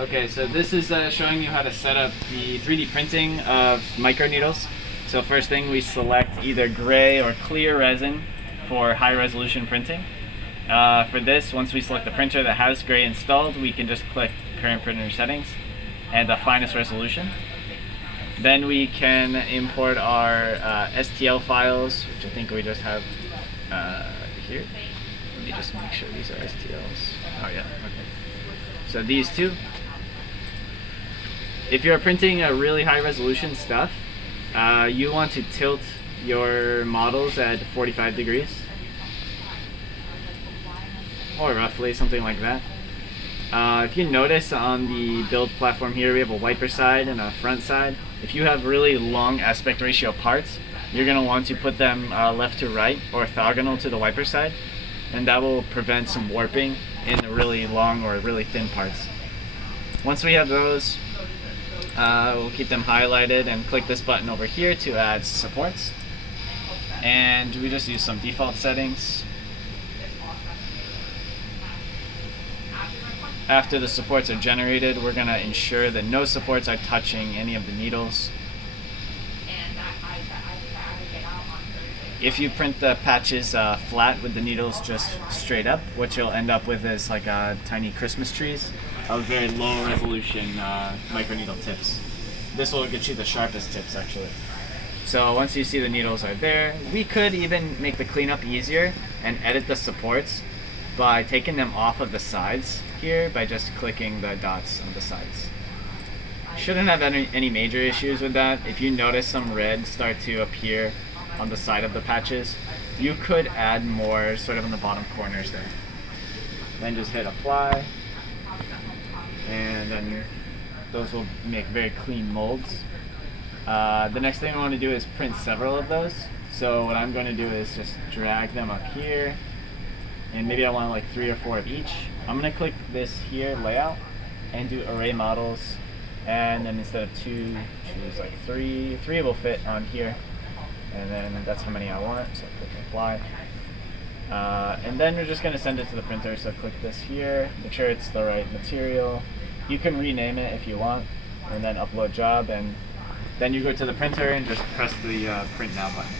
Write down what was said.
Okay, so this is showing you how to set up the 3D printing of microneedles. So first thing, we select either gray or clear resin for high resolution printing. For this, once we select the printer that has gray installed, we can just click current printer settings and the finest resolution. Then we can import our STL files, which I think we just have here. Let me just make sure these are STLs. Oh yeah, okay. So these two. If you're printing a really high resolution stuff, you want to tilt your models at 45 degrees. Or roughly, something like that. If you notice on the build platform here, we have a wiper side and a front side. If you have really long aspect ratio parts, you're going to want to put them left to right, orthogonal to the wiper side, and that will prevent some warping in the really long or really thin parts. Once we have those, we'll keep them highlighted and click this button over here to add supports. And we just use some default settings. After the supports are generated, we're going to ensure that no supports are touching any of the needles. If you print the patches flat with the needles just straight up, what you'll end up with is like tiny Christmas trees of very low resolution microneedle tips. This will get you the sharpest tips actually. So once you see the needles are there, we could even make the cleanup easier and edit the supports by taking them off of the sides here by just clicking the dots on the sides. Shouldn't have any major issues with that. If you notice some red start to appear on the side of the patches, you could add more sort of on the bottom corners there. Then just hit apply, and then those will make very clean molds. The next thing I want to do is print several of those. So what I'm going to do is just drag them up here, and maybe I want like 3 or 4 of each. I'm going to click this here, layout, and do array models, and then instead of 2, choose like 3. 3 will fit on here, and then that's how many I want, so click apply. And then we're just going to send it to the printer, so click this here, make sure it's the right material. You can rename it if you want, and then upload job, and then you go to the printer and just press the print now button.